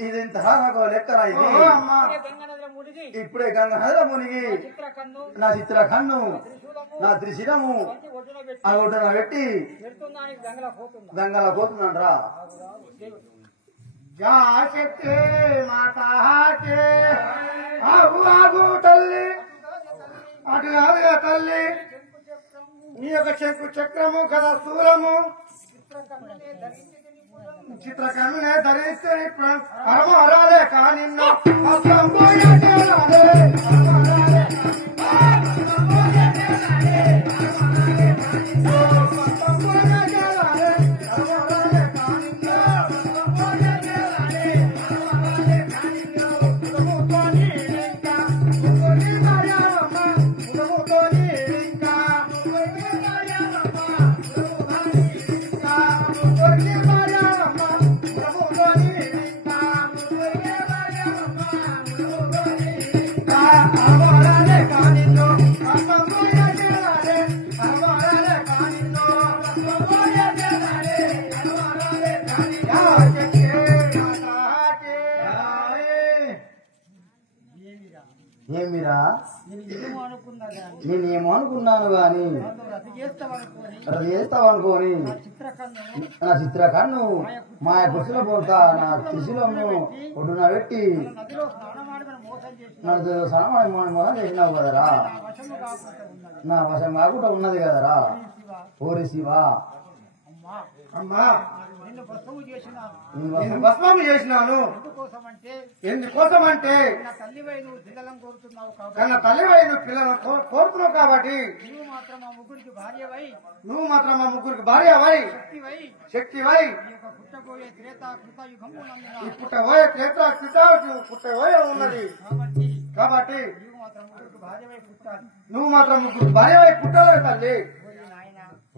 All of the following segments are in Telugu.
ఇది ఇంతగా నాకు లెక్కరా ఇది ఇప్పుడే గంగ నదిలో మునిగి నా చిత్ర కన్ను నా త్రిశిరము ఆ ఒడ్డున పెట్టి గంగలో పోతున్నాడ్రా శక్తి మాతాకే ఆగు ఆగు తల్లి అటు కాదుగా తల్లి నీ యొక్క చక్రము కదా స్థూలము చిత్రకన్నే ధరిస్తే పరమ అరాలే కానీ ఏమిరా నేనేమో అనుకున్నాను గాని రద్దు చేస్తావనుకోని నా చిత్రకన్ను మా కుర్చీలో పోతా నా కృషిలో ఒడ్డున పెట్టి నాకు సనమాడి మోసం చేసినావు కదరా నా వశం కాకుండా ఉన్నది కదరా ఓరి శివా అమ్మా భస్మము చేసినాను ఎందుకోసమంటే కన్న తల్లివై నువ్వు పిల్లలను కోరుతున్నావు కాబట్టి నువ్వు మాత్రం మా ముగ్గురికి భార్యవై శక్తివై ఈ పుట్టబోయే త్రేతా పుట్టబోయే ఉన్నది కాబట్టి నువ్వు మాత్రం ముగ్గురు భార్యవై పుట్టాలి తల్లి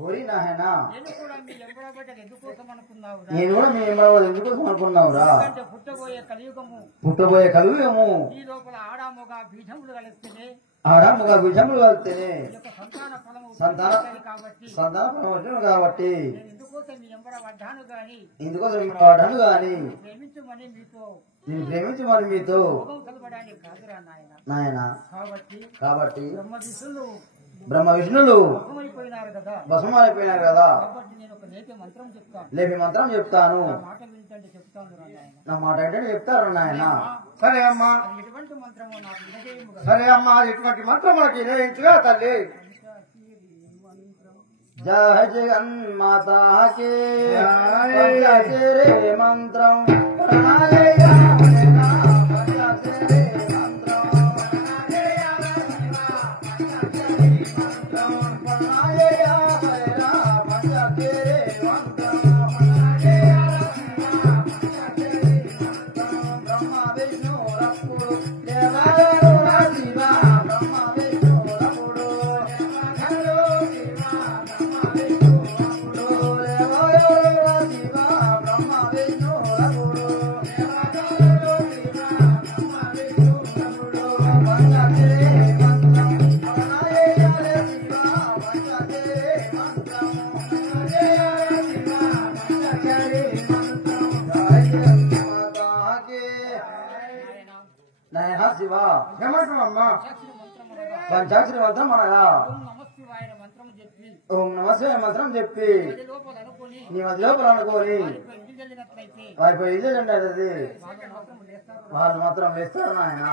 ఓరి నాయనా నేను కూడా మీ ఎంబడవాడు ఎందుకోసం అనుకున్నావురా పుట్టబోయే కలియుగము ఆడాముగా బీజములు కలిస్తేనే సంతాన ఫలం వచ్చిన కాబట్టి ఇందుకోసం వాడాను గాని నేను ప్రేమించమని మీతో నాయన కాబట్టి బ్రహ్మ విష్ణులు భస్మైపోయినారు కదా లేపి మంత్రం చెప్తాను నా మాట ఏంటంటే చెప్తారు నాయన సరే అమ్మా సరే అమ్మా ఎటువంటి మంత్రం మనకి నిర్ణయించుగా తల్లి జయ జగన్మాతాకి మంత్రం శివా ఏమంటున్నామ్మా పంచాక్షరి మంత్రం అనగా ఓం నమస్తే మంత్రం చెప్పి నీ మధ్య లోపల అనుకోని వారికి ఇదేండి అది వాళ్ళు మాత్రం వేస్తారు నాయన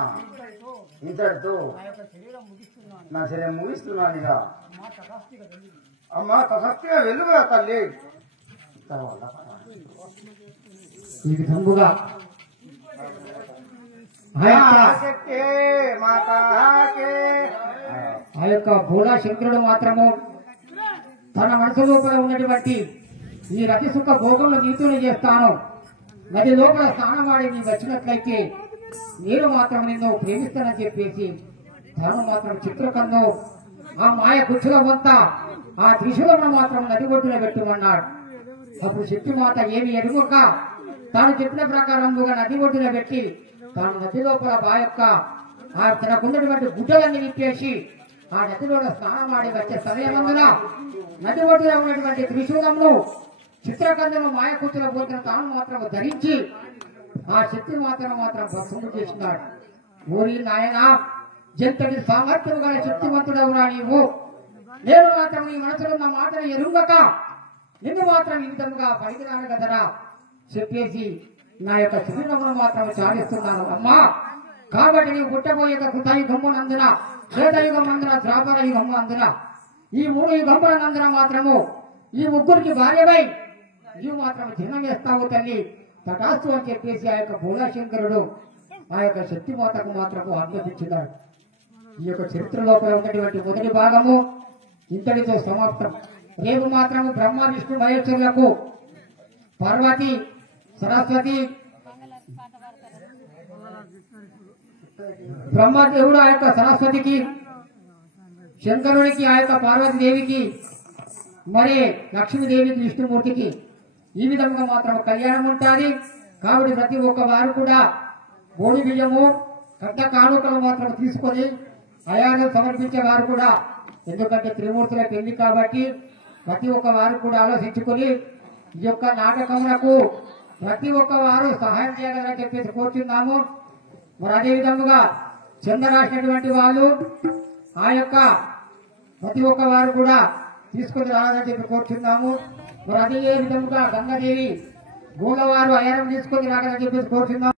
ఇంతటితో నా శరీరం ముగిస్తున్నాను ఇక అమ్మా తసక్తిగా వెలుగురా తల్లి ఈ విధంగా ఆ యొక్క భోళా శంకరుడు మాత్రము తన మనసు లోపల ఉన్నటువంటి ఈ రతి సుఖ భోగంలో నీతులు చేస్తాను నది లోపల స్నానమాడి నీ వచ్చినట్లయితే నేను మాత్రం నిన్ను ప్రేమిస్తానని చెప్పేసి తాను మాత్రం చిత్రకంలో ఆ మాయ కుచ్చుల వంత ఆ త్రిశూలమును మాత్రం నది ఒడ్డున పెట్టమన్నాడు. అప్పుడు శక్తిమాత ఏమి ఎరుగక తాను చెప్పిన ప్రకారముగా నది ఒడ్డున పెట్టి తాను నది లోపల బాయొక్క తనకున్నటువంటి గుడ్డలన్నీ విప్పేసి ఆ నదిలో స్నానమాడి వచ్చే సమయమందున నది ఒడ్డున ఉన్నటువంటి త్రిశూలమును చిత్రకందము మాయకూతుల పోతున్న తాను మాత్రం ధరించి ఆ శక్తి మాత్రం భస్మము చేసినాడు. ఊరి నాయన జంతటి సామర్థ్యం గల శక్తివంతుడవురా నీవు, నేను మాత్రం నీ మనసులో ఉన్న మాటను ఎరుగక నిన్ను మాత్రం ఈ విధంగా పలికినాను కదరా చెప్పేసి నా యొక్క శరీరమును మాత్రం చాలిస్తున్నాను అమ్మా. కాబట్టి నీవు పుట్టబోయే కృతయుగమ్మునందున శ్వేతయుగమందున ద్రాపర యుగమ్మందున ఈ 3 యుగములనందున మాత్రము ఈ ముగ్గురికి భార్యవై నీవు మాత్రం జన్మ వేస్తావు తల్లి తటాస్తు అని చెప్పేసి ఆ యొక్క భోళాశంకరుడు ఆ యొక్క శక్తిమాతకు మాత్రము అనుమతించినాడు. ఈ యొక్క చరిత్ర లోపల ఉన్నటువంటి మొదటి భాగము ఇంతటితో సమాప్తం. రేపు మాత్రము బ్రహ్మ విష్ణు మహేశ్వరులకు పార్వతి సరస్వతి బ్రహ్మదేవుడు ఆ యొక్క సరస్వతికి శంకరునికి ఆ యొక్క పార్వతీదేవికి మరి లక్ష్మీదేవికి విష్ణుమూర్తికి ఈ విధంగా మాత్రం కళ్యాణం ఉంటుంది. కాబట్టి ప్రతి ఒక్క వారు కూడా బోడి బియ్యము కట్ట కానుకలు మాత్రం తీసుకొని అయాన్ని సమర్పించే వారు కూడా, ఎందుకంటే త్రిమూర్తుల పెళ్లి కాబట్టి ప్రతి ఒక్క వారు కూడా ఆలోచించుకొని ఈ యొక్క నాటకములకు ప్రతి ఒక్క వారు సహాయం చేయగలని చెప్పేసి కోరుతున్నాము. మరి అదే విధముగా చంద రాసినటువంటి వాళ్ళు ఆ యొక్క ప్రతి ఒక్క వారు కూడా తీసుకుని రావాలని చెప్పి కోరుతున్నాము. మరి అదే విధముగా గంగాదేవి గోలవారు అయారం తీసుకొని రాగలని చెప్పేసి కోరుతున్నాము.